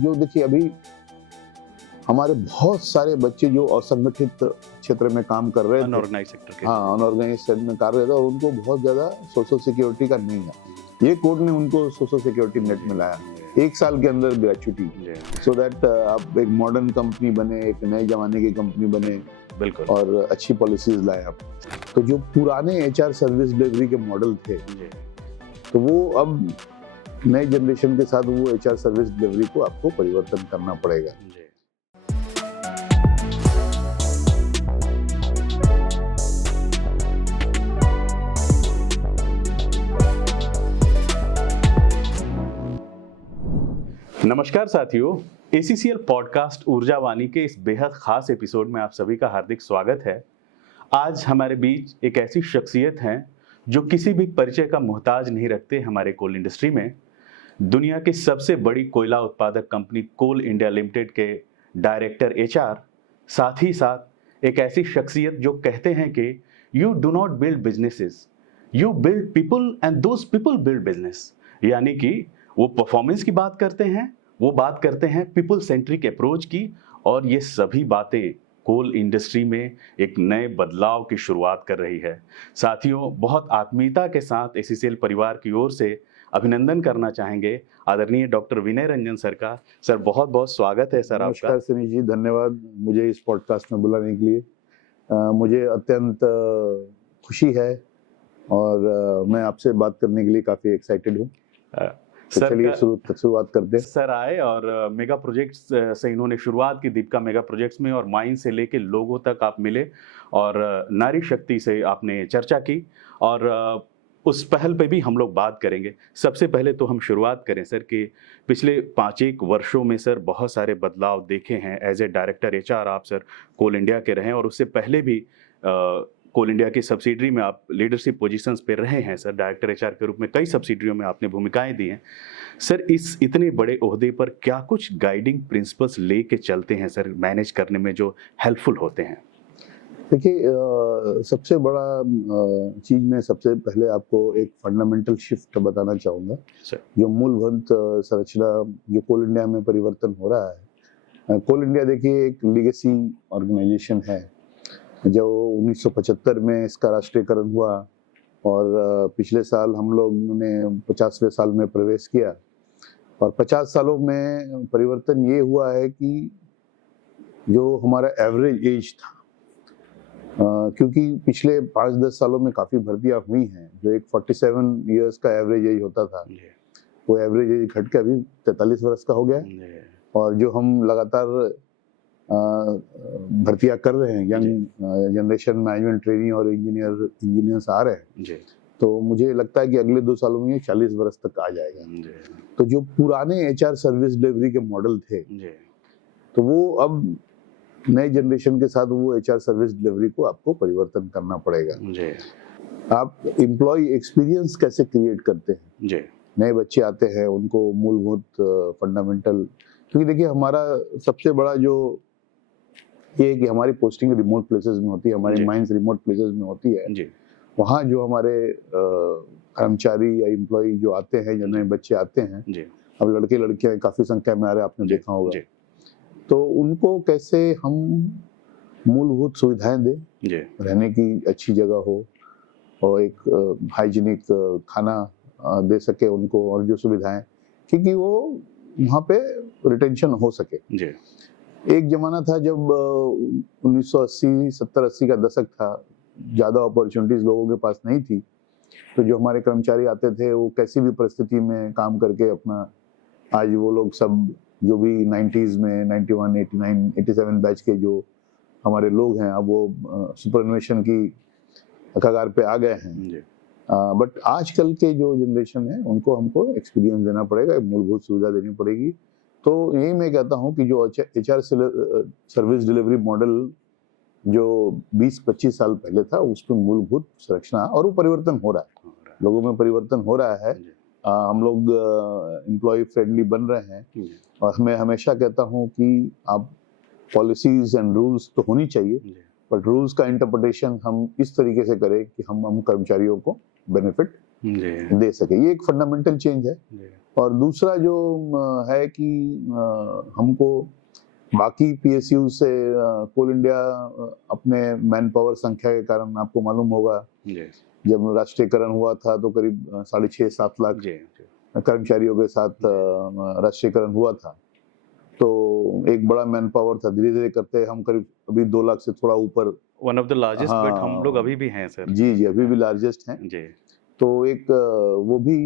जो देखिए अभी हमारे बहुत सारे बच्चे जो असंगठित क्षेत्र में काम कर रहे थे, अनऑर्गेनाइज सेक्टर के, हाँ अनऑर्गेनाइज सेक्टर में कार्य था, और उनको बहुत ज्यादा सोशल सिक्योरिटी का नहीं है। ये कोड ने उनको सोशल सिक्योरिटी नेट में लाया 1 साल के अंदर ग्रेचुटी, सो दैट आप एक मॉडर्न कंपनी बने, एक नए जमाने की कंपनी बने, बिल्कुल, और अच्छी पॉलिसीज लाए आप। तो जो पुराने एचआर सर्विस डिलीवरी के मॉडल थे, तो वो अब नए जनरेशन के साथ वो एचआर सर्विस डिलीवरी को आपको परिवर्तन करना पड़ेगा। नमस्कार साथियों, ACCL पॉडकास्ट ऊर्जावाणी के इस बेहद खास एपिसोड में आप सभी का हार्दिक स्वागत है। आज हमारे बीच एक ऐसी शख्सियत हैं जो किसी भी परिचय का मोहताज नहीं रखते हमारे कोल इंडस्ट्री में। दुनिया की सबसे बड़ी कोयला उत्पादक कंपनी कोल इंडिया लिमिटेड के डायरेक्टर HR, साथ ही साथ एक ऐसी शख्सियत जो कहते हैं कि you do not build businesses, you build people and those people build business. यानी कि वो परफॉर्मेंस की बात करते हैं, वो बात करते हैं पीपल सेंट्रिक अप्रोच की, और ये सभी बातें कोल इंडस्ट्री में एक नए बदलाव की शुरुआत कर रही है। साथियों, बहुत आत्मीयता के साथ ACCL परिवार की ओर से अभिनंदन करना चाहेंगे आदरणीय डॉक्टर विनय रंजन सर का। सर, बहुत बहुत स्वागत है सर आपका। नमस्कार सनी जी, धन्यवाद मुझे इस पॉडकास्ट में बुलाने के लिए। मुझे अत्यंत खुशी है और मैं आपसे बात करने के लिए काफ़ी एक्साइटेड हूँ। तो चलिए शुरुआत करते हैं। सर आए और मेगा प्रोजेक्ट्स से इन्होंने शुरुआत की, दीपिका मेगा प्रोजेक्ट्स में, और माइन से लेके लोगों तक आप मिले और नारी शक्ति से आपने चर्चा की, और उस पहल पे भी हम लोग बात करेंगे। सबसे पहले तो हम शुरुआत करें सर कि पिछले 5-1 वर्षों में सर बहुत सारे बदलाव देखे हैं। एज ए डायरेक्टर HR आप सर कोल इंडिया के रहे हैं, और उससे पहले भी कोल इंडिया की सब्सिडरी में आप लीडरशिप पोजीशंस पे रहे हैं सर। डायरेक्टर HR के रूप में कई सब्सिडरियों में आपने भूमिकाएं दी हैं सर। इस इतने बड़े ओहदे पर क्या कुछ गाइडिंग प्रिंसिपल्स लेके चलते हैं सर, मैनेज करने में जो हेल्पफुल होते हैं? देखिए, सबसे बड़ा चीज़ में सबसे पहले आपको एक फंडामेंटल शिफ्ट बताना चाहूँगा। जो मूलभूत संरचना जो कोल इंडिया में परिवर्तन हो रहा है। कोल इंडिया देखिए एक लीगेसी ऑर्गेनाइजेशन है। जो 1975 में इसका राष्ट्रीयकरण हुआ, और पिछले साल हम लोग ने 50वें साल में प्रवेश किया, और 50 सालों में परिवर्तन ये हुआ है कि जो हमारा एवरेज एज था, क्योंकि पिछले 5-10 सालों में काफ़ी भर्तियाँ हुई हैं, जो एक 47 इयर्स का एवरेज एज होता था, वो एवरेज एज घट के अभी 43 वर्ष का हो गया। और जो हम लगातार भर्तियाँ कर रहे हैं, यंग जनरेशन मैनेजमेंट ट्रेनिंग और इंजीनियर्स आ रहे हैं, तो मुझे लगता है कि अगले 2 सालों में ये 40 वर्ष तक आ जाएगा। तो जो पुराने HR सर्विस डिलीवरी के मॉडल थे, तो वो अब नए जनरेशन के साथ वो HR सर्विस डिलीवरी को आपको परिवर्तन करना पड़ेगा। आप एम्प्लॉय एक्सपीरियंस कैसे क्रिएट करते हैं? नए बच्चे आते हैं, उनको मूलभूत फंडामेंटल, क्योंकि देखिए हमारा सबसे बड़ा जो ये है कि हमारी पोस्टिंग रिमोट प्लेसेस में होती है, हमारी माइंस रिमोट प्लेसेस में होती है। वहाँ जो हमारे कर्मचारी या एम्प्लॉय जो आते हैं, जो नए बच्चे आते हैं, अब लड़के लड़कियां काफ़ी संख्या में आ रहे हैं, आपने देखा होगा, तो उनको कैसे हम मूलभूत सुविधाएं दें, रहने की अच्छी जगह हो, और एक हाइजीनिक खाना दे सके उनको, और जो सुविधाएं, क्योंकि वो वहाँ पे रिटेंशन हो सके। एक जमाना था जब 1980, 70-80 का दशक था, ज़्यादा अपॉर्चुनिटीज़ लोगों के पास नहीं थी, तो जो हमारे कर्मचारी आते थे वो कैसी भी परिस्थिति में काम करके अपना, आज वो लोग सब जो भी 90s में 91, 89, 87 बैच के जो हमारे लोग हैं, अब वो सुपरन्वेशन की कगार पे आ गए हैं। बट आजकल के जो जनरेशन है उनको हमको एक्सपीरियंस देना पड़ेगा, मूलभूत सुविधा देनी पड़ेगी। तो यही मैं कहता हूँ कि जो HR सर्विस डिलीवरी मॉडल जो 20-25 साल पहले था, उस पर मूलभूत संरचना, और वो परिवर्तन हो रहा है, लोगों में परिवर्तन हो रहा है। हम लोग एम्प्लॉय फ्रेंडली बन रहे हैं, और मैं हमेशा कहता हूँ कि आप पॉलिसीज एंड रूल्स तो होनी चाहिए, बट रूल्स का इंटरप्रिटेशन हम इस तरीके से करें कि हम कर्मचारियों को बेनिफिट जी दे सके। ये एक फंडामेंटल चेंज है। जी और दूसरा जो है कि हमको बाकी पीएसयू से कोल इंडिया अपने मैन पावर संख्या के कारण, आपको मालूम होगा जी जब राष्ट्रीयकरण हुआ था तो करीब 6.5-7 लाख जी कर्मचारियों के साथ राष्ट्रीयकरण हुआ था। तो एक बड़ा मैन पावर था। धीरे धीरे करते हम करीब अभी 2 लाख से थोड़ा ऊपर। One of the largest, but हम लोग हाँ अभी भी हैं सर। जी जी, अभी भी लार्जेस्ट हैं। जी तो एक वो भी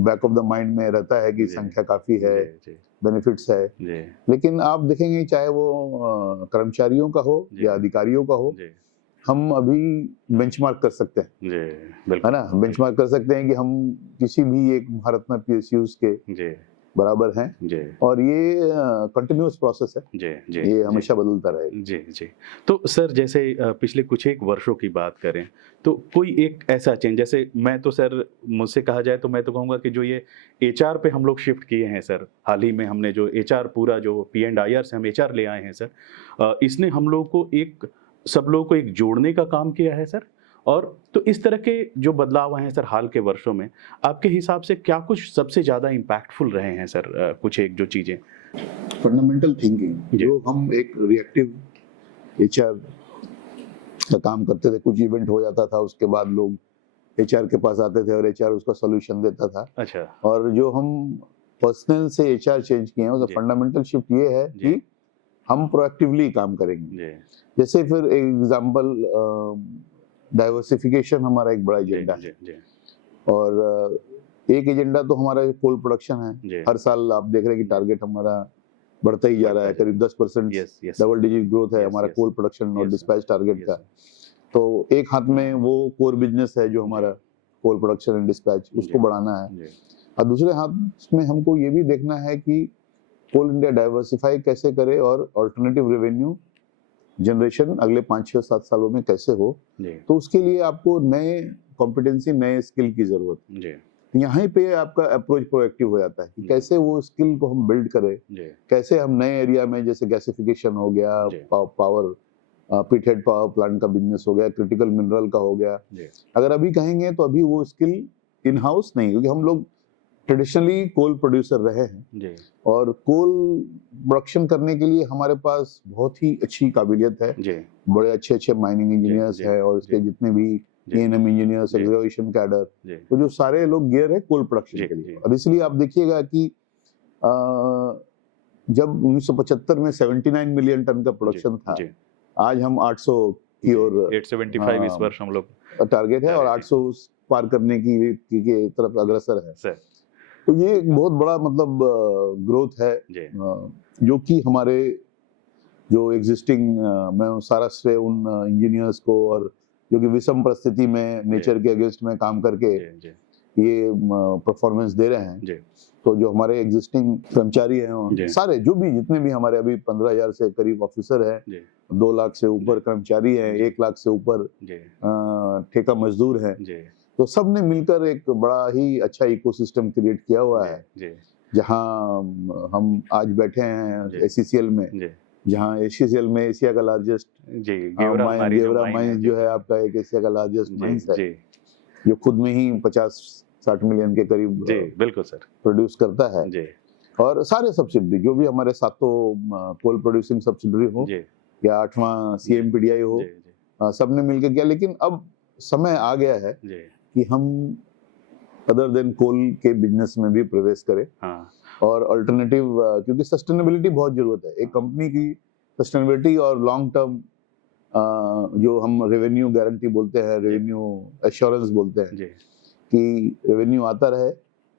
बैक ऑफ द माइंड में रहता है कि जी संख्या काफी है, जी बेनिफिट्स है। जी लेकिन आप देखेंगे चाहे वो कर्मचारियों का हो जी या अधिकारियों का हो, जी हम अभी बेंचमार्क कर सकते हैं, जी है बिल्कुल ना। बेंचमार्क कर सकते हैं कि हम किसी भी एक भारत में पीएसयूज के जी बराबर हैं। जी और ये कंटिन्यूअस प्रोसेस है, जी जी ये जी हमेशा बदलता रहेगा। जी जी। तो सर जैसे पिछले कुछ एक वर्षों की बात करें तो कोई एक ऐसा चेंज, जैसे मैं तो सर, मुझसे कहा जाए तो मैं तो कहूँगा कि जो ये एचआर पे हम लोग शिफ्ट किए हैं सर, हाल ही में हमने जो एचआर पूरा जो P&IR से हम एचआर ले आए हैं सर, इसने हम लोग को एक, सब लोगों को एक जोड़ने का काम किया है सर। और तो इस तरह के जो बदलाव आए हैं सर हाल के वर्षों में, आपके हिसाब से क्या कुछ सबसे ज़्यादा इम्पैक्टफुल रहे हैं सर, कुछ एक जो चीज़ें? फंडामेंटल थिंकिंग, जी। जो हम एक रिएक्टिव एचआर का काम करते थे, कुछ इवेंट हो जाता था उसके बाद लोग एचआर के पास आते थे और एचआर उसका सॉल्यूशन देता था। अच्छा और जो हम पर्सनल से एचआर चेंज किए हैं, उसका जी। फंडामेंटल शिफ्ट ये है जी। कि हम प्रोएक्टिवली काम करेंगे। जी जैसे फिर एग्जांपल, डाइवर्सिफिकेशन हमारा एक बड़ा जी एजेंडा है। जी जी और एक एजेंडा तो हमारा कोल प्रोडक्शन है। जी। हर साल आप देख रहे हैं कि टारगेट हमारा बढ़ता ही जा रहा है, बढ़ता करीब 10% yes yes double digit growth है यस हमारा यस कोल प्रोडक्शन और यस डिस्पैच टारगेट यस का। तो एक हाथ में वो कोर बिजनेस है जो हमारा कोल प्रोडक्शन एंड डिस्पैच, उसको जी। बढ़ाना है। जी और दूसरे हाथ में हमको ये भी देखना है कि कोल इंडिया डाइवर्सिफाई कैसे करे और अल्टरनेटिव रेवेन्यू जनरेशन अगले 5-6-7 सालों में कैसे हो। जी तो उसके लिए आपको नए कॉम्पिटेंसी, नए स्किल की जरूरत है। जी यहाँ पे आपका अप्रोच प्रोएक्टिव हो जाता है कि जी। कैसे वो स्किल को हम बिल्ड करें, जी कैसे हम नए एरिया में, जैसे गैसिफिकेशन हो गया, जी। पावर पिट हेड पावर प्लांट का बिजनेस हो गया, क्रिटिकल मिनरल का हो गया। जी अगर अभी कहेंगे तो अभी वो स्किल इन हाउस नहीं, क्योंकि हम लोग ट्रेडिशनली कोल प्रोड्यूसर रहे हैं जी और कोल प्रोडक्शन करने के लिए हमारे पास बहुत ही अच्छी काबिलियत है। जी बड़े अच्छे अच्छे माइनिंग इंजीनियर्स जी, है और इसके जी, जितने भी जी, एएनएम इंजीनियर्स, जी, एक्सकवेशन कैडर, जी तो जो सारे लोग गियर है कोल प्रोडक्शन जी, के लिए। जी। और इसलिए आप देखिएगा कि अ, जब 1975 में 79 मिलियन टन का प्रोडक्शन था, जी आज हम 800 की ओर 875 इस वर्ष हम लोग टारगेट है और 800 पार करने की तरफ अग्रसर है। सर। तो ये एक बहुत बड़ा मतलब ग्रोथ है, जी जो कि हमारे जो एग्जिस्टिंग, मैं सारा श्रेय उन इंजीनियर्स को, और जो कि विषम परिस्थिति में नेचर के अगेंस्ट में काम करके जी जी ये परफॉर्मेंस दे रहे हैं। जी तो जो हमारे एग्जिस्टिंग कर्मचारी जी। हैं सारे, जो भी जितने भी हमारे अभी 15,000 से करीब ऑफिसर हैं, जी 2 लाख से ऊपर कर्मचारी हैं, जी। 1 लाख से ऊपर जी ठेका मजदूर हैं, जी तो सब ने मिलकर एक बड़ा ही अच्छा इकोसिस्टम क्रिएट किया हुआ है, जी जहां हम आज बैठे जी। हैं एसीसीएल में, जी जहां एसीसीएल में एशिया का लार्जेस्ट जी गेवरा हमारी जो गेवरा माइन माइंस है जो है आपका एक एशिया का लार्जेस्ट जी माइंस है, जी जो खुद में ही 50-60 मिलियन के करीब जी बिल्कुल सर। प्रोड्यूस करता है। जी और सारे सब्सिडरी जो भी हमारे सातों कोल प्रोड्यूसिंग सब्सिडरी हो जी या 8वां सीएमपीडीआई हो, जी जी सबने मिलकर किया। लेकिन अब समय आ गया है जी कि हम अदर देन कोल के बिजनेस में भी प्रवेश करें हाँ और अल्टरनेटिव, क्योंकि सस्टेनेबिलिटी बहुत जरूरत है एक कंपनी की, सस्टेनेबिलिटी और लॉन्ग टर्म, जो हम रेवेन्यू गारंटी बोलते हैं, रेवेन्यू एश्योरेंस बोलते हैं, जी। कि रेवेन्यू आता रहे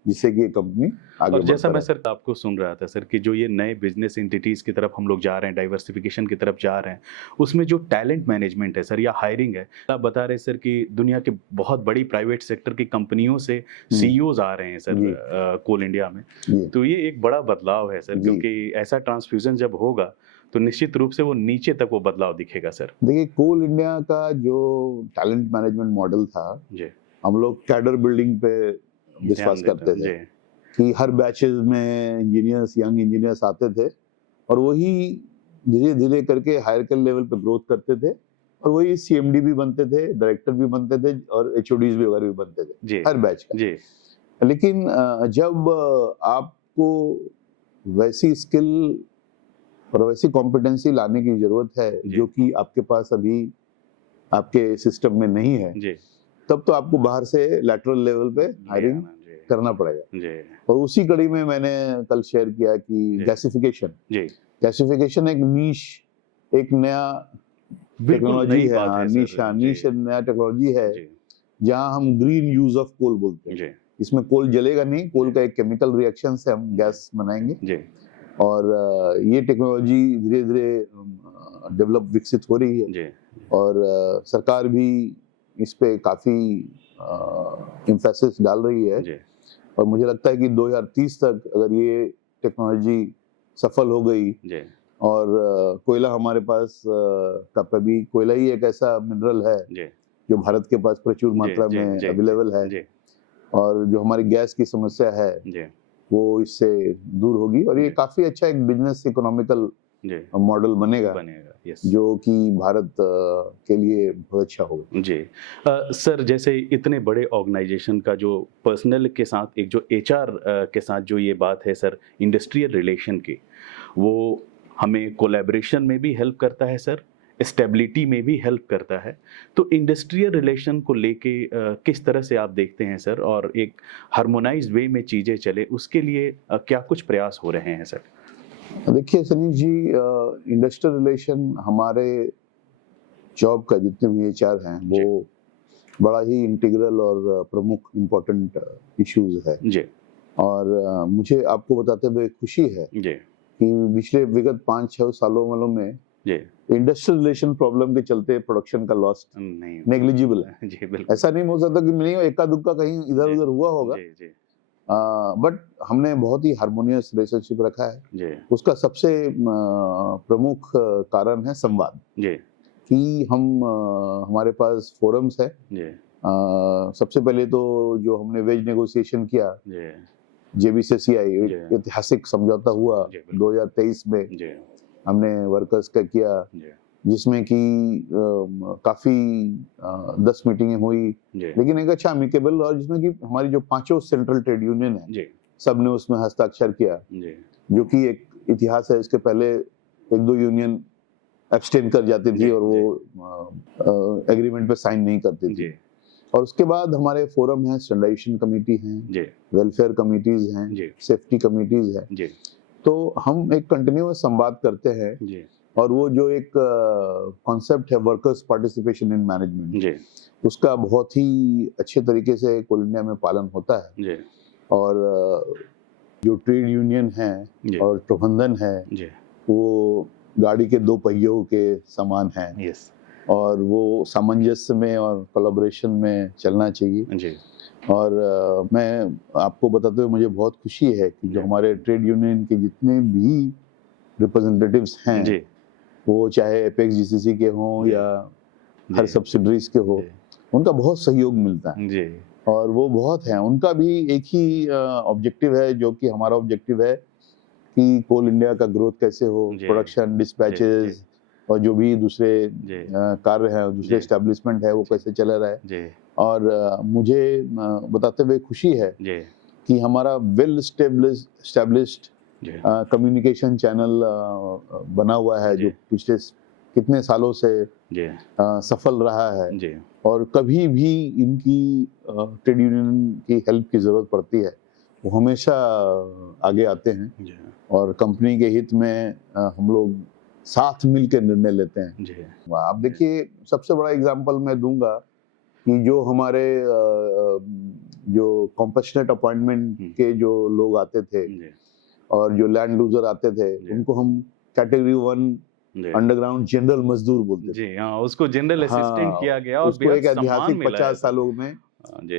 जिससे कि कंपनी आगे और जैसा बढ़ता मैं रहे। सर आपको सुन रहा था सर कि जो ये नए बिजनेस एंटिटीज की तरफ हम लोग जा रहे हैं, डाइवर्सिफिकेशन की तरफ जा रहे हैं, उसमें जो टैलेंट मैनेजमेंट है सर या हायरिंग है, आप बता रहे सर कि दुनिया के बहुत बड़ी प्राइवेट सेक्टर की कंपनियों से सीईओज आ रहे हैं जी। सर कोल इंडिया में। जी। तो ये एक बड़ा बदलाव है सर, जी। क्योंकि ऐसा ट्रांसफ्यूजन जब होगा तो निश्चित रूप से वो नीचे तक वो बदलाव दिखेगा सर। देखिए, कोल इंडिया का जो टैलेंट मैनेजमेंट मॉडल था, जी हम लोग कैडर बिल्डिंग पे विश्वास ध्यान देते करते हैं। थे जी कि हर बैचेस में इंजीनियर्स, यंग इंजीनियर्स आते थे और वही धीरे धीरे करके हायर लेवल पे ग्रोथ करते थे और वही CMD भी बनते थे, डायरेक्टर भी बनते थे और HODs भी वगैरह भी बनते थे हर बैच का। जी लेकिन जब आपको वैसी स्किल और वैसी कॉम्पिटेंसी लाने की जरूरत है जो कि आपके पास अभी आपके सिस्टम में नहीं है, जी तब तो आपको बाहर से लैटरल लेवल पे हायरिंग करना पड़ेगा। जी और उसी कड़ी में मैंने कल शेयर किया कि गैसिफिकेशन एक नीश, एक नया टेक्नोलॉजी है। हाँ, नीश नया टेक्नोलॉजी है जहां हम ग्रीन यूज ऑफ कोल बोलते हैं। इसमें कोल जलेगा नहीं, कोल का एक केमिकल रिएक्शन से हम गैस बनाएंगे। और ये टेक्नोलॉजी धीरे धीरे डेवलप विकसित हो रही है और सरकार भी इस पे काफी एम्फेसिस डाल रही है। और मुझे लगता है कि 2030 तक अगर ये टेक्नोलॉजी सफल हो गई और कोयला हमारे पास कभी कोयला ही एक ऐसा मिनरल है जो भारत के पास प्रचुर मात्रा में अवेलेबल है और जो हमारी गैस की समस्या है वो इससे दूर होगी और ये काफी अच्छा एक बिजनेस इकोनॉमिकल मॉडल बनेगा जो कि भारत के लिए बहुत अच्छा होगा। जी सर, जैसे इतने बड़े ऑर्गेनाइजेशन का जो पर्सनल के साथ एक जो HR के साथ जो ये बात है सर, इंडस्ट्रियल रिलेशन की, वो हमें कोलैबोरेशन में भी हेल्प करता है सर, स्टेबिलिटी में भी हेल्प करता है। तो इंडस्ट्रियल रिलेशन को लेके किस तरह से आप देखते हैं सर, और एक हार्मोनाइज्ड वे में चीज़ें चले उसके लिए क्या कुछ प्रयास हो रहे हैं सर? देखिए सनी जी, इंडस्ट्रियल रिलेशन हमारे जॉब का जितने भी HR हैं वो बड़ा ही इंटीग्रल और प्रमुख इम्पोर्टेंट इश्यूज है जी। और मुझे आपको बताते हुए खुशी है जी कि पिछले विगत 5-6 सालों में इंडस्ट्रियल रिलेशन प्रॉब्लम के चलते प्रोडक्शन का लॉस नेग्लिजिबल है जी। बिल्कुल ऐसा नहीं हो सकता कि नहीं इक्का दुक्का कहीं इधर उधर हुआ होगा जी। बट हमने बहुत ही हार्मोनियस रिलेशनशिप रखा है जी। उसका सबसे प्रमुख कारण है संवाद जी। कि हम हमारे पास फोरम्स है जी। सबसे पहले तो जो हमने वेज नेगोशिएशन किया JBCCI ऐतिहासिक समझौता हुआ 2023 में हमने वर्कर्स का किया जिसमें कि काफी 10 मीटिंगें हुई लेकिन एक अच्छा अमिकेबल और जिसमें कि हमारी जो 5 सेंट्रल ट्रेड यूनियन है सब ने उसमें हस्ताक्षर किया जो कि एक इतिहास है। इसके पहले 1-2 यूनियन एब्सटेन कर जाती थी और वो एग्रीमेंट पे साइन नहीं करती थी। और उसके बाद हमारे फोरम है, स्टैंडर्डाइजेशन कमेटी है, वेलफेयर कमिटीज हैं, सेफ्टी कमिटीज है। तो हम एक कंटिन्यूअस संवाद करते हैं और वो जो एक कॉन्सेप्ट है वर्कर्स पार्टिसिपेशन इन मैनेजमेंट उसका बहुत ही अच्छे तरीके से कोल इंडिया में पालन होता है। और जो ट्रेड यूनियन है और प्रबंधन है वो गाड़ी के 2 पहियों के समान है और वो सामंजस्य में और कोलैबोरेशन में चलना चाहिए। और मैं आपको बताते हुए मुझे बहुत खुशी है कि जो हमारे ट्रेड यूनियन के जितने भी रिप्रेजेंटेटिव्स हैं वो चाहे एपेक्स GCC के हों या हर सब्सिडरीज के हो, उनका बहुत सहयोग मिलता है और वो बहुत है। उनका भी एक ही ऑब्जेक्टिव है जो कि हमारा ऑब्जेक्टिव है कि कोल इंडिया का ग्रोथ कैसे हो, प्रोडक्शन, डिस्पैचेस और जो भी दूसरे कार्य हैं, दूसरे एस्टेब्लिशमेंट है वो कैसे चला रहा है। और मुझे बताते हुए खुशी है कि हमारा वेल एस्टेब्लिश्ड कम्युनिकेशन चैनल बना हुआ है जो पिछले कितने सालों से सफल रहा है और कभी भी इनकी ट्रेड यूनियन की हेल्प की जरूरत पड़ती है वो हमेशा आगे आते हैं और कंपनी के हित में हम लोग साथ मिलकर निर्णय लेते हैं। आप देखिए सबसे बड़ा एग्जांपल मैं दूंगा कि जो हमारे जो कॉम्पैशनेट अपॉइंटमेंट के जो लोग आते थे और जो लैंड लूजर आते थे उनको हम कैटेगरी 1 अंडरग्राउंड जनरल मजदूर बोलते थे जी। हाँ, उसको जनरल असिस्टेंट किया गया और उसको एक ऐतिहासिक 50 सालों में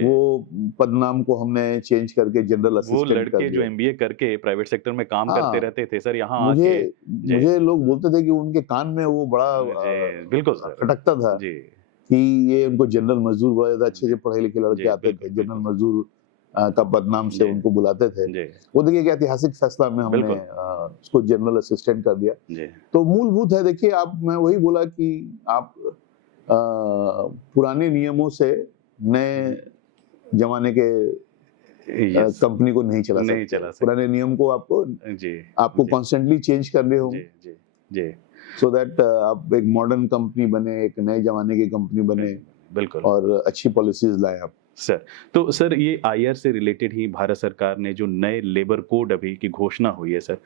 वो पदनाम को हमने चेंज करके जनरल असिस्टेंट वो लड़के जो MBA करके प्राइवेट सेक्टर में काम करते रहते थे सर, यहाँ मुझे लोग बोलते थे कि उनके कान में वो बड़ा बिल्कुल खटकता था कि ये उनको जनरल मजदूर बड़ा ज्यादा अच्छे से पढ़े लिखे लड़के आते थे, जनरल मजदूर का बदनाम से उनको बुलाते थे। वो देखिए एक ऐतिहासिक फैसला में हमने उसको जनरल असिस्टेंट कर दिया। तो मूलभूत है देखिए आप, मैं वही बोला कि आप पुराने नियमों से नए जमाने के यस कंपनी को नहीं चला नहीं सकते। चला सकते। पुराने नियम को आपको जी आपको जी कॉन्स्टेंटली चेंज करने हो, जी जी जी सो दैट आप एक मॉडर्न कंपनी बने, एक नए जमाने की कंपनी बने बिल्कुल और अच्छी पॉलिसीज लाए आप। सर। तो सर ये आईआर से रिलेटेड ही भारत सरकार ने जो नए लेबर कोड अभी की घोषणा हुई है सर,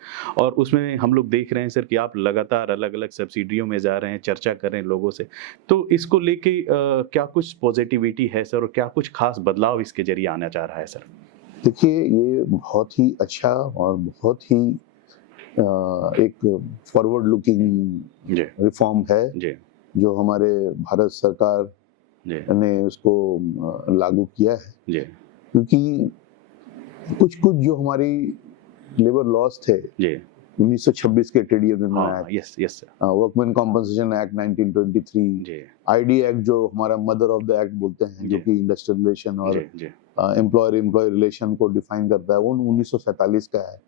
और उसमें हम लोग देख रहे हैं सर कि आप लगातार अलग-अलग सब्सिडियों में जा रहे हैं, चर्चा कर रहे हैं लोगों से। तो इसको लेके क्या कुछ पॉजिटिविटी है सर, और क्या कुछ खास बदलाव इसके ज़रिए आना चाह रहा है सर? देखिए, ये बहुत ही अच्छा और बहुत ही एक फॉरवर्ड लुकिंग जी, रिफॉर्म है, जी, जो हमारे भारत सरकार जी, ने उसको लागू किया है। जी, क्योंकि कुछ-कुछ जो हमारी लेबर लॉस थे, जी। 1926 के ट्रेड यूनियन हाँ, act, yes, yes sir. Workman compensation act 1923, जी, आईडी एक्ट जो हमारा मदर ऑफ द एक्ट बोलते हैं, जो जी। कि इंडस्ट्रियल रिलेशन और जी, जी, एम्प्लॉयर एम्प्लॉय रिलेशन को डिफाइन करता है, वो 1947 का है।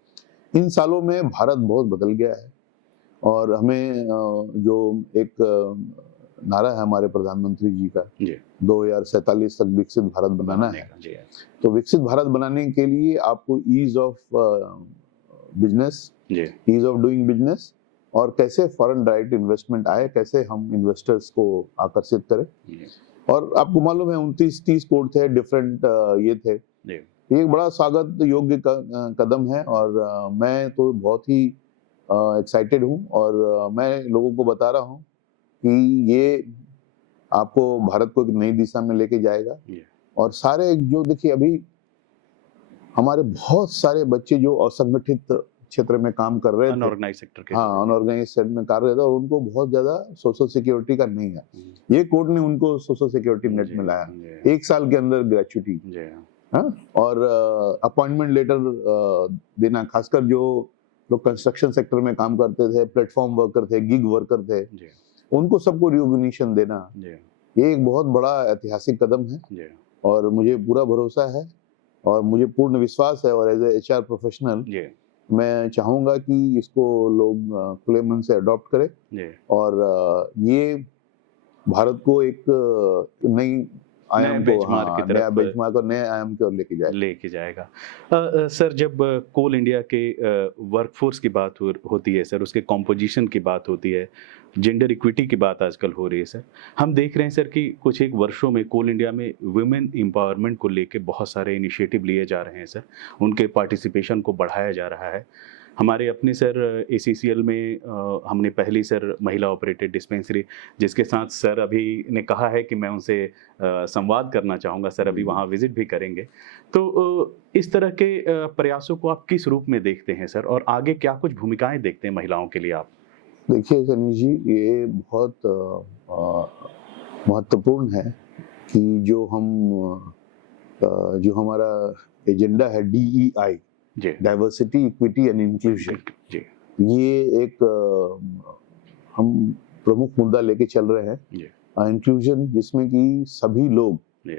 इन सालों में भारत बहुत बदल गया है और हमें जो एक नारा है हमारे प्रधानमंत्री जी का, जी। 2047 तक विकसित भारत बनाना है। जी, तो विकसित भारत बनाने के लिए आपको ईज ऑफ बिजनेस, जी, ईज ऑफ डूइंग बिजनेस और कैसे फॉरेन डायरेक्ट इन्वेस्टमेंट आए, कैसे हम इन्वेस्टर्स को आकर्षित करें। जी, और आपको मालूम है 29-30 कोड थे, डिफरेंट ये थे। जी, ये एक बड़ा स्वागत योग्य कदम है और मैं तो बहुत ही एक्साइटेड हूँ और मैं लोगों को बता रहा हूँ कि ये आपको भारत को एक नई दिशा में लेके जाएगा। जी, और सारे जो देखिए अभी हमारे बहुत सारे बच्चे जो असंगठित क्षेत्र में काम कर रहे थे, अनऑर्गेनाइज्ड सेक्टर के हाँ, अनऑर्गेनाइज्ड सेक्टर में कार्य था, और उनको बहुत ज्यादा सोशल सिक्योरिटी का नहीं है। ये कोड ने उनको सोशल सिक्योरिटी नेट में लाया, जी, 1 साल के अंदर ग्रेचुइटी, जी, हाँ, और अपॉइंटमेंट लेटर देना, खासकर जो लोग कंस्ट्रक्शन सेक्टर में काम करते थे, प्लेटफॉर्म वर्कर थे, गिग वर्कर थे, जी, उनको सबको रिकॉग्निशन देना, जी, ये एक बहुत बड़ा ऐतिहासिक कदम है। जी, और मुझे पूरा भरोसा है और मुझे पूर्ण विश्वास है, और एज ए एचआर प्रोफेशनल जी, मैं चाहूंगा कि इसको लोग खुले मन से अडॉप्ट करें जी। और ये भारत को एक नई नए आयाम को, बेंचमार्क की हाँ, नया तरफ बेंचमार्क और नए आयाम की ओर लेके जाए। लेके जाएगा। सर जब कोल इंडिया के वर्कफोर्स की बात होती है सर, उसके कॉम्पोजिशन की बात होती है, जेंडर इक्विटी की बात आजकल हो रही है सर। हम देख रहे हैं सर कि कुछ एक वर्षों में कोल इंडिया में वुमेन एम्पावरमेंट को लेके बहुत सारे इनिशिएटिव लिए जा रहे हैं सर, उनके पार्टिसिपेशन को बढ़ाया जा रहा है। हमारे अपने सर एसीसीएल में हमने पहली सर महिला ऑपरेटेड डिस्पेंसरी, जिसके साथ सर अभी ने कहा है कि मैं उनसे संवाद करना चाहूँगा, सर अभी वहाँ विजिट भी करेंगे। तो इस तरह के प्रयासों को आप किस रूप में देखते हैं सर, और आगे क्या कुछ भूमिकाएं देखते हैं महिलाओं के लिए आप? देखिए सनी जी, ये बहुत महत्वपूर्ण है कि जो हमारा एजेंडा है DEI, जी, डाइवर्सिटी, इक्विटी एंड इंक्लूजन, जी, ये एक हम प्रमुख मुद्दा लेके चल रहे हैं। जी, इंक्लूजन, जिसमें कि सभी लोग, जी,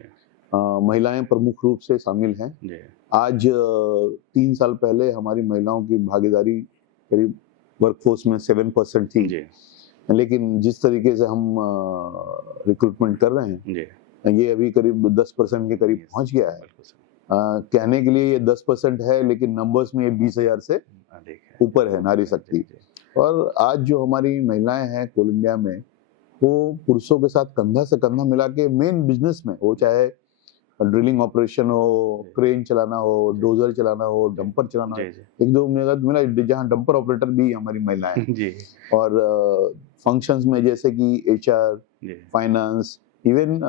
महिलाएं प्रमुख रूप से शामिल हैं। जी, आज 3 साल पहले हमारी महिलाओं की भागीदारी करीब वर्कफोर्स में 7% थी, जी, लेकिन जिस तरीके से हम रिक्रूटमेंट कर रहे हैं, जी, ये अभी करीब 10% के करीब पहुंच गया है। बिल्कुल सर, कहने के लिए ये 10% है, लेकिन नंबर्स में ये 20,000 से अधिक है। ऊपर है नारी शक्ति। जी, और आज जो हमारी महिलाएं हैं कोल इंडिया में, वो पुरुषों के साथ कंधा से कंधा मिला के मेन बिजनेस में, वो चाहे ड्रिलिंग ऑपरेशन हो, क्रेन चलाना हो, डोजर चलाना हो, डंपर चलाना हो, जी, जी, एक दो मिला जहाँ डंपर ऑपरेटर भी हमारी महिलाएं हैं। जी, और फंक्शंस में जैसे कि HR, जी, फाइनेंस, इवन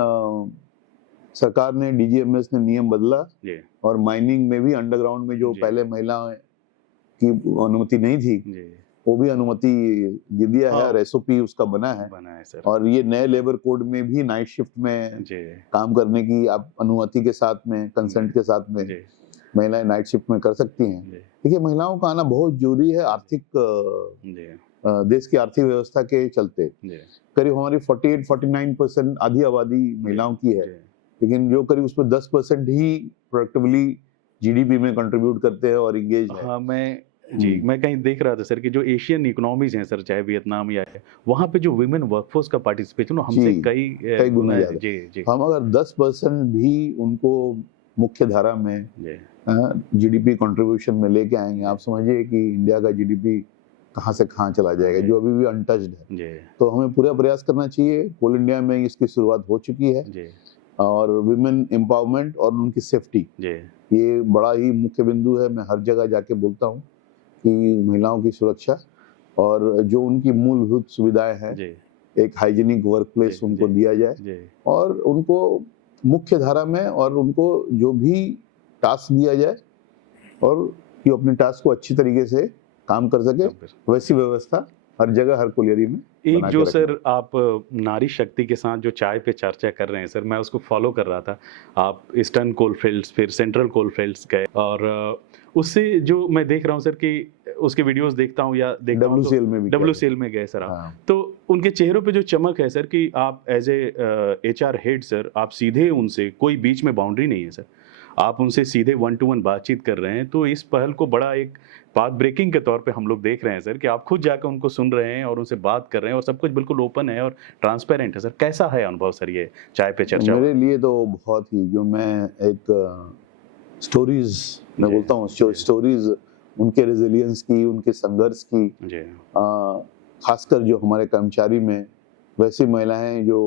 सरकार ने, DGMS ने नियम बदला जी, और माइनिंग में भी, अंडरग्राउंड में जो जी। पहले महिलाओं की अनुमति नहीं थी, जी, वो भी अनुमति दे दिया है हाँ। और SOP उसका बना है। बना है सर। और ये नए लेबर कोड में भी नाइट शिफ्ट में जी, काम करने की आप अनुमति के साथ में, कंसेंट के साथ में जी, महिलाएं नाइट शिफ्ट में कर सकती हैं। जी, देखिए, महिलाओं का आना बहुत जरूरी है, आर्थिक जी, देश की आर्थिक व्यवस्था के चलते। जी, करीब हमारी 48-49% आधी आबादी महिलाओं की है, जी, लेकिन जो करीब उसमें 10% ही प्रोडक्टिवली GDP में कंट्रीब्यूट करते हैं और इंगेज है। हाँ, मैं जी, मैं कहीं देख रहा था सर कि जो एशियन इकोनॉमीज हैं सर, चाहे वियतनाम या है, वहाँ पे जो वुमेन वर्कफोर्स का पार्टिसिपेशन हमसे जी, कई कई गुना गुना है। ज़्यादा। जी, जी, हम अगर 10% भी उनको मुख्य धारा में जी, जीडीपी कंट्रीब्यूशन में लेके आएंगे, आप समझिए कि इंडिया का जीडीपी कहाँ से कहाँ चला जाएगा, जी, जो अभी भी अनटच्ड है। जी, तो हमें पूरा प्रयास करना चाहिए। कोल इंडिया में इसकी शुरुआत हो चुकी है, जी, और वुमेन एम्पावरमेंट और उनकी सेफ्टी, जी, ये बड़ा ही मुख्य बिंदु है। मैं हर जगह जाके बोलता हूँ कि महिलाओं की सुरक्षा और जो उनकी मूलभूत सुविधाएं हैं, जी, एक हाइजीनिक वर्क जी, प्लेस उनको जी, दिया जाए, जी, और उनको मुख्य धारा में, और उनको जो भी टास्क दिया जाए, और कि अपने टास्क को अच्छी तरीके से काम कर सके, कम कर वैसी व्यवस्था हर जगह, हर कोलियरी में एक बना जो के सर रखना। आप नारी शक्ति के साथ जो चाय पे चर्चा कर रहे हैं सर, मैं उसको फॉलो कर रहा था। आप ईस्टर्न कोलफील्ड्स फिर सेंट्रल कोलफील्ड्स गए, और उससे जो मैं देख रहा हूँ सर कि उसके वीडियोस देखता हूँ या देखता हूँ तो WCL में भी किया WCL में गए सर आप, हाँ, तो उनके चेहरों पे जो चमक है सर कि आप as a HR head sir, आप सीधे उनसे, कोई बीच में बाउंड्री नहीं है सर, आप उनसे सीधे 1 टू 1 बातचीत कर रहे हैं। तो इस पहल को बड़ा एक पाथ ब्रेकिंग के तौर पे हम लोग देख रहे हैं सर कि आप खुद जाकर उनको सुन रहे हैं और उनसे बात कर रहे हैं, और सब कुछ बिल्कुल ओपन है और ट्रांसपेरेंट है सर। कैसा है अनुभव सर ये चाय पे चर्चा मेरे वाला? लिए तो बहुत ही, जो मैं एक स्टोरीज मैं जी, बोलता हूँ, जी, स्टोरीज उनके रेजिलियंस की, उनके संघर्ष की, जी, खासकर जो हमारे कर्मचारी में वैसी महिलाएं जो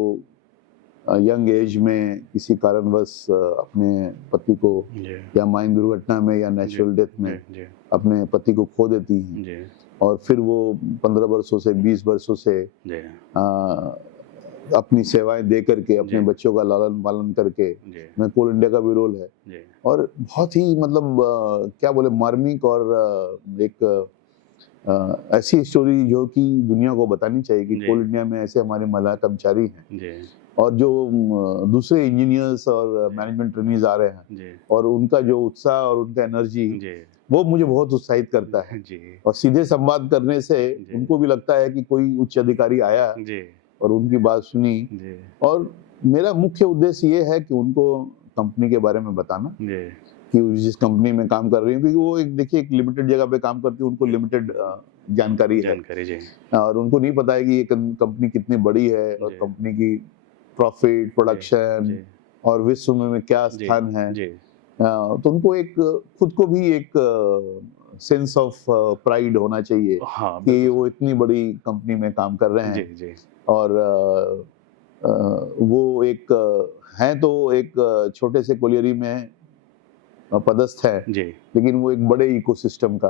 यंग एज में किसी कारणवश अपने पति को, जी, या माइन दुर्घटना में या जी, नेचुरल डेथ में जी, जी, अपने पति को खो देती हैं, जी, और फिर वो 15 वर्षों से 20 वर्षों से जी, अ, अपनी सेवाएं दे करके, अपने जी, बच्चों का लालन पालन करके, जी, में कोल इंडिया का भी रोल है। जी, और बहुत ही मतलब क्या बोले, मार्मिक, और एक ऐसी स्टोरी जो कि दुनिया को बतानी चाहिए कि जी, कोल इंडिया में ऐसे हमारे महिला कर्मचारी हैं, जी, और जो दूसरे इंजीनियर्स और जी, मैनेजमेंट ट्रेनीज आ रहे हैं, जी, और उनका जो उत्साह और उनका एनर्जी, जी, वो मुझे बहुत उत्साहित करता है। जी, और सीधे संवाद करने से जी, उनको भी लगता है कि कोई उच्च अधिकारी आया जी, और उनकी बात सुनी। जी, और मेरा मुख्य उद्देश्य ये है कि उनको कंपनी के बारे में बताना, जी, कि जिस कंपनी में काम कर रही हूँ, क्योंकि वो एक, देखिए, एक लिमिटेड जगह पे काम करती है, उनको लिमिटेड जानकारी है, जानकारी, जी, और उनको नहीं पता है कि ये कंपनी कितनी बड़ी है, और जी, कंपनी की प्रॉफिट, जी, प्रोडक्शन, जी, और विश्व में क्या जी, स्थान है। जी, तो उनको एक, खुद को भी एक सेंस ऑफ प्राइड होना चाहिए हाँ, कि बिल्कुल वो सर। इतनी बड़ी कंपनी में काम कर रहे जी, हैं, जी, और वो एक हैं तो एक छोटे से कोलियरी में पदस्थ है, जी। लेकिन वो एक बड़े इकोसिस्टम का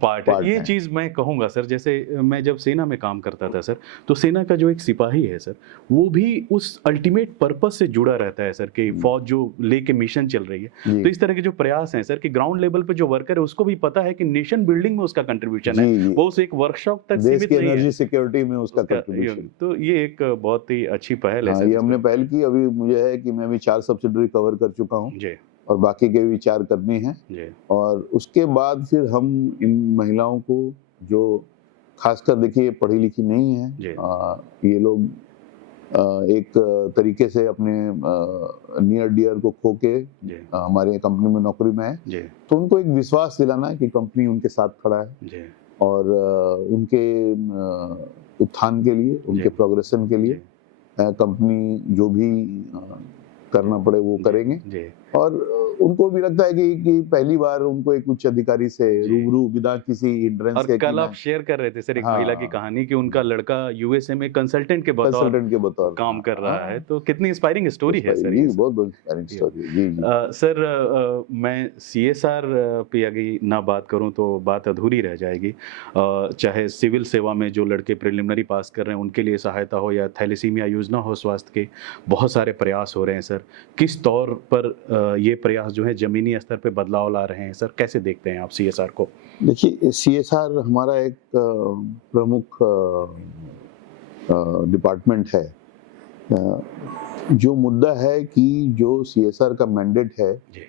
पार्ट है। पार्ट ये है। चीज़ मैं कहूँगा सर, जैसे मैं जब सेना में काम करता था सर, तो सेना का जो एक सिपाही है सर, वो भी उस अल्टीमेट पर्पस से जुड़ा रहता है सर कि फ़ौज जो लेके मिशन चल रही है। जी, तो इस तरह के जो प्रयास हैं सर कि ग्राउंड लेवल पे जो वर्कर है उसको भी पता है कि नेशन बिल्डिंग में उसका कंट्रीब्यूशन है। जी, जी। वो उस एक वर्कशॉप तक देश सीमित की नहीं है। एनर्जी सिक्योरिटी में उसका उसका कंट्रीब्यूशन। तो ये एक बहुत ही अच्छी पहल है हाँ, सर ये इसको। हमने पहल की। अभी मुझे है कि मैं भी 4 सब्सिडरी कवर कर चुका हूँ, जी, और बाकी के भी 4 करनी है। जी, और उसके बाद फिर हम इन महिलाओं को, जो खासकर देखिए पढ़ी लिखी नहीं है, जी, ये लोग एक तरीके से अपने नियर डियर को खो के जी, हमारे कंपनी में नौकरी में है, जी, तो उनको एक विश्वास दिलाना है कि कंपनी उनके साथ खड़ा है, जी, और उनके उत्थान के लिए, उनके जी, प्रोग्रेशन के लिए जी, कंपनी जो भी करना पड़े वो जी, करेंगे। जी, और उनको भी लगता है कि पहली बार उनको एक उच्च अधिकारी से जी। रूबरू, बिना किसी हिंड्रेंस और के, कि कल आप मैं, शेयर कर रहे थे सर एक महिला की हाँ, कहानी कि उनका लड़का यूएसए में कंसल्टेंट के बतौर कंसल्टेंट के बतौर, काम कर रहा है, तो कितनी इंस्पायरिंग स्टोरी है सर जी, ये सब। बहुत बहुत इंस्पायरिंग जी। स्टोरी है। जी, जी। सर, मैं सीएसआर पे अगर ना बात करूं तो बात अधूरी रह जाएगी। चाहे सिविल सेवा में जो लड़के प्रिलिमिनरी पास कर रहे हैं उनके लिए सहायता हो, या थैलेसीमिया योजना हो स्वास्थ्य के, बहुत सारे प्रयास हो रहे हैं सर। किस तौर पर ये प्रयास जो है ज़मीनी स्तर पे बदलाव ला रहे हैं सर, कैसे देखते हैं आप सीएसआर को? देखिए, सीएसआर हमारा एक प्रमुख डिपार्टमेंट है। जो मुद्दा है कि जो सीएसआर का मैंडेट है जी,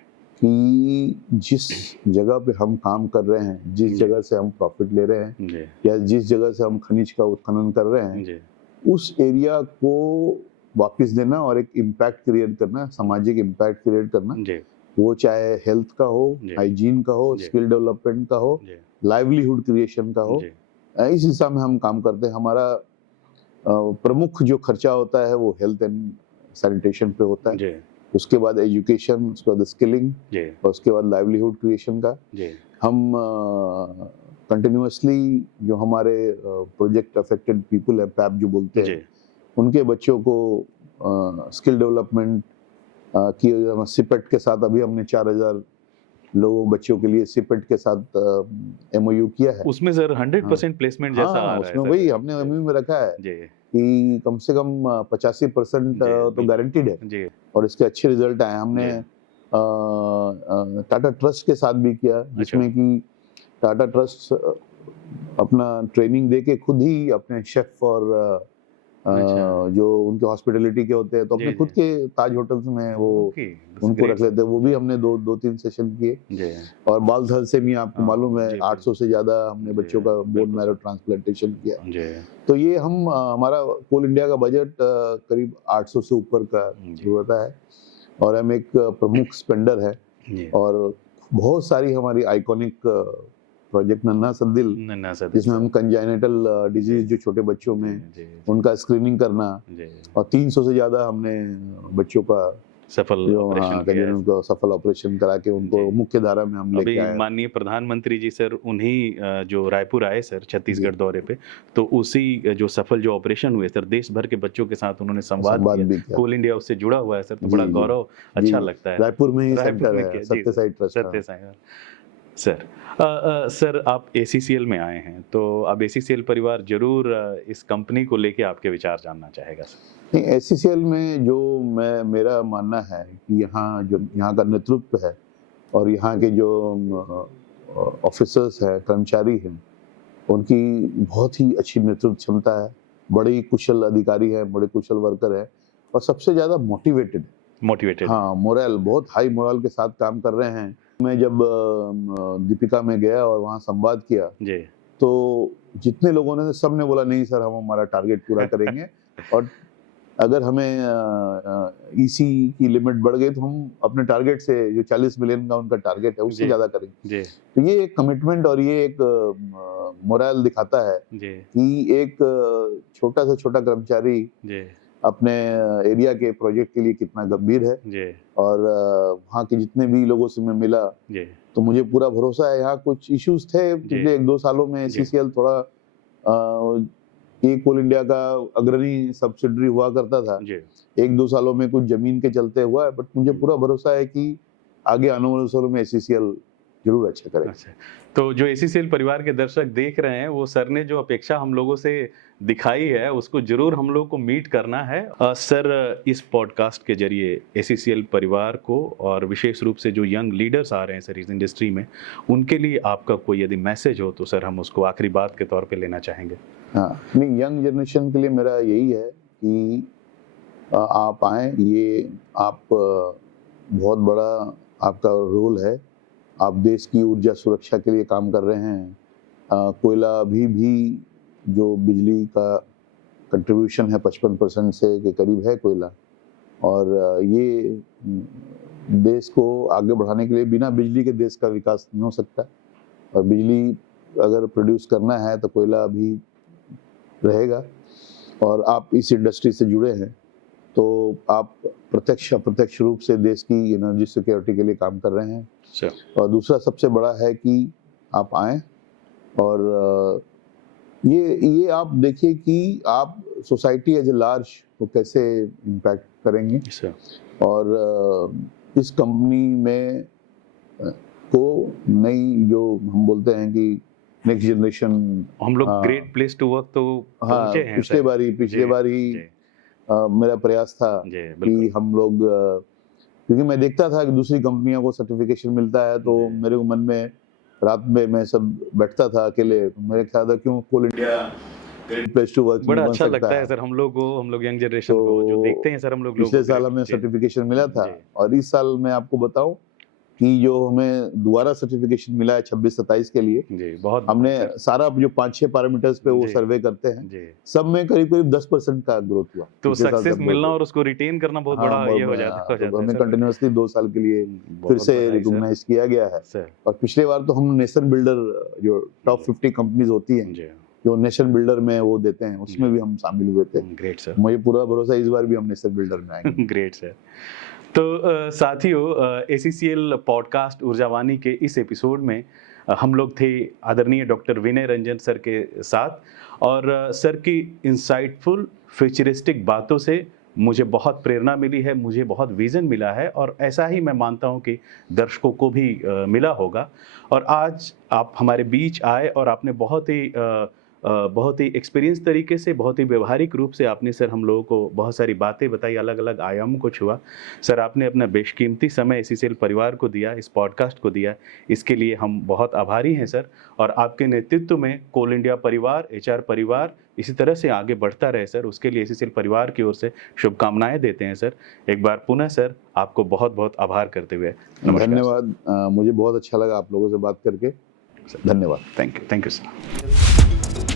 कि जिस जगह पे हम काम कर रहे हैं, जिस जी, जगह से हम प्रॉफिट ले रहे हैं, जी, या जिस जगह से हम खनिज का उत्खनन कर रहे हैं, जी, उस एरिया को वापस देना और एक इम्पैक्ट क्रिएट करना, सामाजिक इम्पैक्ट क्रिएट करना। जी, वो चाहे हेल्थ का हो, जी, हाइजीन का हो, जी, स्किल डेवलपमेंट का हो, जी, लाइवलीहुड क्रिएशन का हो, जी, इस दिशा में हम काम करते हैं। हमारा प्रमुख जो खर्चा होता है वो हेल्थ एंड सैनिटेशन पे होता है, जी, उसके बाद एजुकेशन, उसके बाद स्किलिंग जी, और उसके बाद लाइवलीहुड क्रिएशन का। जी, हम कंटिन्यूअसली जो हमारे प्रोजेक्ट अफेक्टेड पीपल है, पैप जो बोलते जी, हैं, उनके बच्चों को स्किल डेवलपमेंट किए। सिपेट के साथ अभी हमने 4000 लोगों बच्चों के लिए सिपेट के साथ एमओयू किया है। उसमें सर हाँ 100% प्लेसमेंट जैसा आ हाँ, रहा है उसमें सर। वही हमने एमओयू में रखा है जी, कि कम से कम 85% जी, तो बिल्कुल। गारंटीड है जी, और इसके अच्छे रिजल्ट आए। हमने जी, टाटा ट्रस्ट के साथ भी किया, अच्छा, जिसमें कि टाटा ट्रस्ट अपना ट्रेनिंग दे के खुद ही अपने शेफ और अच्छा, जो उनके हॉस्पिटैलिटी के होते हैं तो अपने जी, खुद जी, के ताज होटल्स में वो ओके, दैट्स उनको रख ग्रेट लेते सर। हैं। वो भी हमने दो तीन सेशन किए। जी, और बाल थैलेसीमिया आपको मालूम है जी, 800 से ज्यादा हमने जी, बच्चों का बोन बिल्कुल मैरो सर। ट्रांसप्लांटेशन किया। जी, तो ये हम हमारा कोल इंडिया का बजट करीब 800 से ऊपर का जी, होता है और हम एक प्रमुख स्पेंडर है। जी, और बहुत सारी हमारी आइकॉनिक प्रोजेक्ट नन्हा सा दिल, नन्हा सा दिल जिसमें सर। हम कंजाइनेटल डिजीज जो छोटे बच्चों में जी, जी, उनका स्क्रीनिंग करना, जी, और 300 से ज्यादा हमने बच्चों का सफल जो ऑपरेशन किया है। उनका सफल ऑपरेशन करा के उनको जी। मुख्य धारा में हम लेके अभी आए। माननीय प्रधानमंत्री जी सर उन्हीं जो रायपुर आए सर जी, छत्तीसगढ़ दौरे पे, तो उसी जो सफल जो ऑपरेशन हुए सर, देश भर के बच्चों के साथ उन्होंने संवाद संवाद किया। भी किया। कोल इंडिया उससे जुड़ा हुआ है सर, तो जी बड़ा जी गौरव जी, अच्छा लगता है। रायपुर में ही रायपुर सेंटर में है किया जी सत्य सर, साई ट्रस्ट का। सत्य साई सर। सर आप एसीसीएल में आए हैं, तो अब एसीसीएल परिवार जरूर इस कंपनी को लेके आपके विचार जानना चाहेगा सर। नहीं, एससीसीएल में जो मेरा मानना है कि यहाँ का नेतृत्व है और यहाँ के जो ऑफिसर्स हैं, कर्मचारी हैं, उनकी बहुत ही अच्छी नेतृत्व क्षमता है। बड़े ही कुशल अधिकारी हैं, बड़े कुशल वर्कर हैं और सबसे ज्यादा मोटिवेटेड। मोटिवेटेड। हाँ, मोरल बहुत हाई मोरल के साथ काम कर रहे हैं। मैं जब दीपिका में गया और वहाँ संवाद किया जी। तो जितने लोगों ने सबने बोला नहीं सर, हम हमारा टारगेट पूरा करेंगे और अगर हमें ईसी की लिमिट बढ़ गई तो हम अपने टारगेट से, जो 40 मिलियन का उनका टारगेट है, उससे जी, ज्यादा करेंगे। जी, तो ये एक कमिटमेंट और ये एक मोरल दिखाता है जी, कि एक छोटा से छोटा कर्मचारी जी, अपने एरिया के प्रोजेक्ट के लिए कितना गंभीर है। जी, और वहाँ के जितने भी लोगों से मैं मिला जी, तो मुझे पूरा भरोसा है। यहाँ कुछ इश्यूज थे पिछले 1-2 सालों में, जी, एससीसीएल थोड़ा ये कोल इंडिया का अग्रणी सब्सिडरी हुआ करता था। जी, 1-2 सालों में कुछ जमीन के चलते हुआ है, बट मुझे पूरा भरोसा है कि आगे आने वाले सालों में एससीसीएल जरूर अच्छा करेगा। अच्छा। तो जो एसीसीएल परिवार के दर्शक देख रहे हैं, वो सर ने जो अपेक्षा हम लोगों से दिखाई है, उसको ज़रूर हम लोग को मीट करना है। सर, इस पॉडकास्ट के ज़रिए एसीसीएल परिवार को और विशेष रूप से जो यंग लीडर्स आ रहे हैं सर इस इंडस्ट्री में, उनके लिए आपका कोई यदि मैसेज हो तो सर हम उसको आखिरी बात के तौर पे लेना चाहेंगे। हाँ, नहीं, यंग जनरेशन के लिए मेरा यही है कि आप आएँ, ये आप बहुत बड़ा आपका रोल है। आप देश की ऊर्जा सुरक्षा के लिए काम कर रहे हैं। कोयला अभी भी जो बिजली का कंट्रीब्यूशन है 55% से के करीब है कोयला, और ये देश को आगे बढ़ाने के लिए बिना बिजली के देश का विकास नहीं हो सकता। और बिजली अगर प्रोड्यूस करना है तो कोयला अभी रहेगा। और आप इस इंडस्ट्री से जुड़े हैं तो आप प्रत्यक्ष अप्रत्यक्ष रूप से देश की एनर्जी सिक्योरिटी के लिए काम कर रहे हैं। और दूसरा सबसे बड़ा है कि आप आएँ और ये आप देखिए कि आप सोसाइटी एज ए लार्ज को कैसे इम्पैक्ट करेंगे। और इस कंपनी में को नई, जो हम बोलते हैं कि नेक्स्ट जनरेशन, हम लोग ग्रेट प्लेस टू वर्क तो पहुंचे हैं पिछले बार ही मेरा प्रयास था कि हम लोग, क्योंकि मैं देखता था कि दूसरी कंपनियों को सर्टिफिकेशन मिलता है तो मेरे को मन में रात में मैं सब बैठता था अकेले, मेरे ख्याल था क्यों Coal India great place to work बड़ा अच्छा लगता है सर हम लोग यंग जनरेशन को जो देखते हैं सर हम लोग। पिछले साल हमें सर्टिफिकेशन मिला था और इस साल मैं आपको बताऊं कि जो हमें दोबारा सर्टिफिकेशन मिला है 26-27 के लिए, जी, बहुत हमने सर। सारा जो 5-6 पैरामीटर्स पे वो जी। सर्वे करते हैं, जी, सब में करीब-करीब 10% का ग्रोथ हुआ। तो पिछले साल सक्सेस सब मिलना growth और उसको रिटेन करना बहुत हुआ। बड़ा हाँ, ये हो हाँ, जाता है तो हमें सर। कंटिन्यूअसली 2 साल के लिए फिर बहुत से बधाई सर। रिकॉग्नाइज किया गया है। सर, और पिछले बार तो हम नेशन बिल्डर, जो टॉप 50 कंपनीज होती हैं, जी, जो नेशन बिल्डर में वो देते हैं, उसमें जी। भी हम शामिल हुए थे। Great sir. मुझे पूरा भरोसा है इस बार भी हम नेशन बिल्डर में आएंगे। Great sir. तो साथियों, एसीसीएल पॉडकास्ट ऊर्जावाणी के इस एपिसोड में हम लोग थे आदरणीय डॉक्टर विनय रंजन सर के साथ, और सर की इंसाइटफुल फ्यूचरिस्टिक बातों से मुझे बहुत प्रेरणा मिली है, मुझे बहुत विज़न मिला है, और ऐसा ही मैं मानता हूं कि दर्शकों को भी मिला होगा। और आज आप हमारे बीच आए और आपने बहुत ही एक्सपीरियंस तरीके से, बहुत ही व्यवहारिक रूप से आपने सर हम लोगों को बहुत सारी बातें बताई, अलग अलग आयामों को छुआ। सर, आपने अपना बेशकीमती समय एसीसीएल परिवार को दिया, इस पॉडकास्ट को दिया, इसके लिए हम बहुत आभारी हैं सर। और आपके नेतृत्व में कोल इंडिया परिवार, एचआर परिवार इसी तरह से आगे बढ़ता रहे सर, उसके लिए एसीसीएल परिवार की ओर से शुभकामनाएं देते हैं सर। एक बार पुनः सर आपको बहुत बहुत आभार करते हुए नमस्कार। धन्यवाद। मुझे बहुत अच्छा लगा आप लोगों से बात करके। धन्यवाद। Thank you sir.